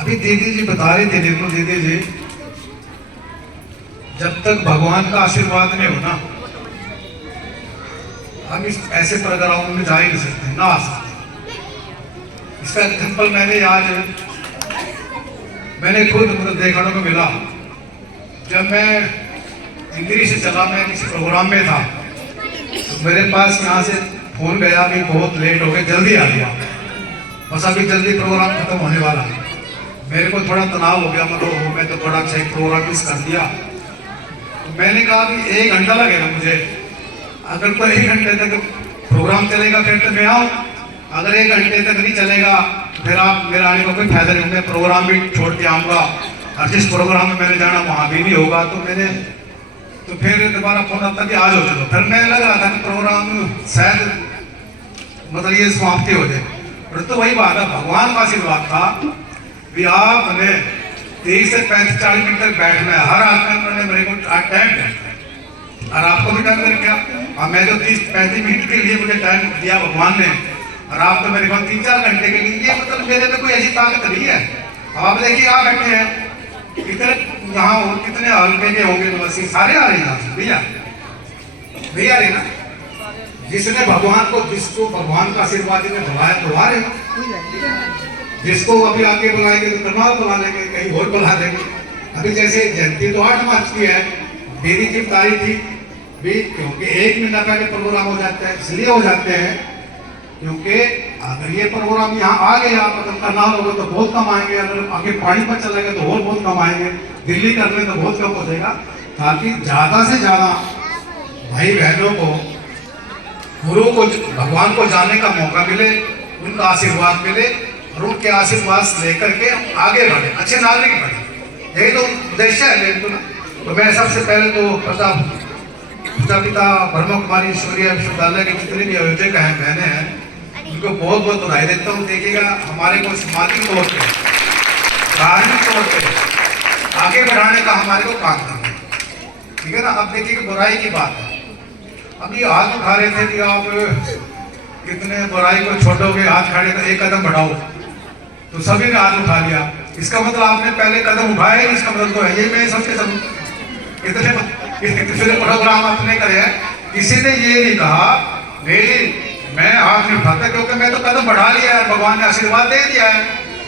अभी दीदी जी बता रही थी, देखो दीदी जी, जब तक भगवान का आशीर्वाद नहीं हो ना, हम इस ऐसे प्रोग्रामों में जा ही नहीं सकते, ना आ सकते। इसका एग्जाम्पल मैंने खुद मतलब देखने को मिला। जब मैं दिल्ली से चला, मैं किसी प्रोग्राम में था, तो मेरे पास यहाँ से फोन गया कि बहुत लेट हो गए, जल्दी आ गया, बस अभी जल्दी प्रोग्राम खत्म होने वाला है। मेरे को थोड़ा तनाव हो गया, मतलब मैं तो बड़ा अच्छा एक प्रोग्राम मिस कर दिया। तो मैंने कहा कि 1 घंटा लगेगा मुझे, अगर कोई 1 घंटे तक प्रोग्राम चलेगा फिर तो मैं आऊँ, अगर 1 घंटे तक नहीं चलेगा फिर आप मेरा आने का कोई फायदा नहीं, मैं प्रोग्राम भी छोड़ के आऊँगा, और जिस प्रोग्राम में मैंने जाना वहाँ भी नहीं होगा। तो फिर दोबारा फोन आता कि आ जाओ चलो। फिर मैं लग रहा था कि प्रोग्राम शायद मतलब ये समाप्ति हो जाए, पर तो वही बात है, भगवान का आशीर्वाद था भी आपने 30 से 35-40 मिनट तक बैठना है। हर आदमी मेरे को टाइम है और आपको भी टाइम क्या, और मैं जो 30-35 मिनट के लिए मुझे टाइम दिया भगवान ने, और आप तो मेरे को 3-4 घंटे के लिए, मतलब मेरे में कोई ऐसी ताकत नहीं है। आप देखिए आप बैठे हैं, कितने यहाँ और कितने हल्के के होंगे, तो सारे आ रहे हैं भैया रहे ना, जिसने भगवान को, जिसको भगवान का आशीर्वाद ने बुलाया बुला रहे, जिसको अभी आगे बुलाएंगे तो तमाम बुला लेंगे, कहीं और बुला देंगे। अभी जैसे जयंती तो 8 मार्च की है, दीदी की तारीख थी भी, क्योंकि 1 महीना पहले प्रोग्राम हो जाते हैं, इसलिए हो जाते हैं क्योंकि अगर ये प्रोग्राम यहाँ आ गया मतलब करना होगा तो बहुत कम आएंगे, अगर आगे पानीपत चलेंगे तो और बहुत कम आएंगे, दिल्ली कर ले तो बहुत कम हो जाएगा, ताकि ज्यादा से ज्यादा भाई बहनों को, गुरु को, भगवान को जानने का मौका मिले, उनका आशीर्वाद मिले, और उनके आशीर्वाद लेकर के आगे बढ़े, अच्छे नागरिक बने। यही तो उद्देश्य है मेरे को ना। तो मैं सबसे पहले तो पिता ब्रह्म कुमारी ईश्वरीय विश्वविद्यालय के जितने भी आयोजक हैं, बहने हैं, उनको बहुत बहुत बधाई देता हूँ। देखिएगा हमारे को सामाजिक तौर पर, धार्मिक तौर पर आगे बढ़ाने का हमारे को काम करना है, ठीक है ना। अब देखिए बुराई की बात है, अभी हाथ उठा रहे थे कि आप कितने बुराई को छोड़ोगे, हाथ खड़े तो 1 कदम बढ़ाओ, तो सभी ने हाथ उठा लिया। इसका मतलब आपने पहले कदम उठाया ही, इसका मतलब तो है ये मैं सबके सब इतने प्रोग्राम आपने करे, किसी ने ये नहीं कहा नहीं मैं हाथ नहीं उठाता, क्योंकि मैं तो कदम बढ़ा लिया है, भगवान ने आशीर्वाद दे दिया है,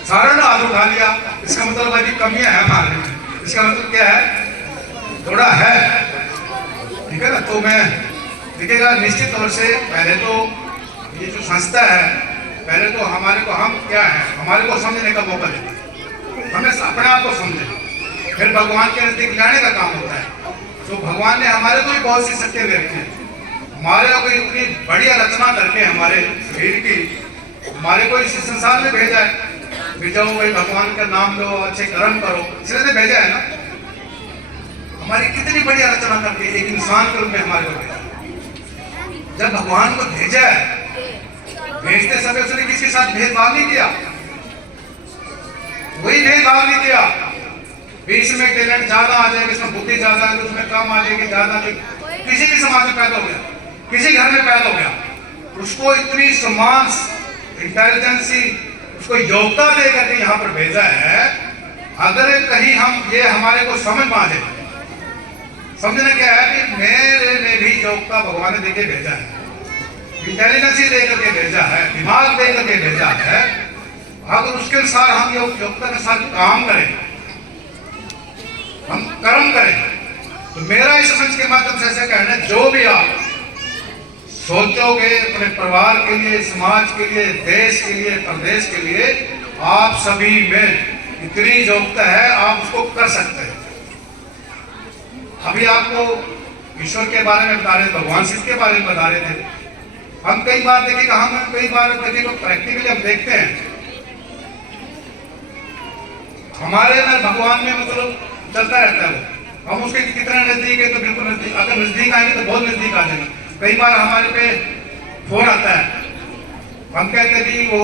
सारे ने हाथ उठा लिया। इसका मतलब अभी कमियां है हमारे में, इसका मतलब क्या है, थोड़ा है, ठीक है ना। तो मैं देखिएगा निश्चित तौर से पहले तो ये जो संस्था है, पहले तो हमारे को, हम क्या है, हमारे को समझने का मौका देते हैं, हमें अपने आप को समझे, फिर भगवान के नजदीक लाने का काम होता है। तो भगवान ने हमारे को भी बहुत सी शक्तियां दे रखी है, हमारे को इतनी बढ़िया रचना करके हमारे शरीर की, हमारे को इस संसार में भेजा है, भेजाओ भाई भगवान का नाम लो, अच्छे कर्म करो, इसलिए भेजा है ना। हमारी कितनी बढ़िया रचना करके एक इंसान के रूप में हमारे को भेजा। जब भगवान को भेजा है, भेजते समय उसने किसी के साथ भेदभाव नहीं किया, वही भेदभाव नहीं किया, इसमें टैलेंट ज्यादा आ जाएगा, इसमें बुद्धि ज्यादा है तो उसमें कम आ जाएगी, ज्यादा किसी भी समाज में पैदा हो गया, किसी घर में पैदा हो गया, उसको इतनी समान इंटेलिजेंसी, उसको योग्यता दे करके यहाँ पर भेजा है। अगर कहीं हम ये हमारे को समझ पा जाए, समझना क्या है कि मेरे में भी योग्यता भगवान ने देके भेजा है, इंटेलिजेंसी दे करके भेजा है, दिमाग दे करके भेजा है, अगर उसके अनुसार हम योग्यता के साथ काम करें, हम कर्म करें, तो मेरा इस मंच के माध्यम से ऐसा कहना है, जो भी आप सोचोगे अपने परिवार के लिए, समाज के लिए, देश के लिए, प्रदेश के लिए, आप सभी में इतनी योग्यता है, आप उसको कर सकते हैं। अभी आपको ईश्वर के बारे में बता रहे थे, भगवान शिव के बारे में बता रहे थे। हम कई बार देखिएगा, हम कई बार देखिएगा प्रैक्टिकली हम देखते हैं, हमारे में भगवान में मतलब चलता रहता है वो, हम उसके कितना नजदीक है तो बिल्कुल नजदीक, अगर नजदीक आएंगे तो बहुत नजदीक आ जाएंगे। कई बार हमारे पे फोन आता है, हम कहते हैं कि वो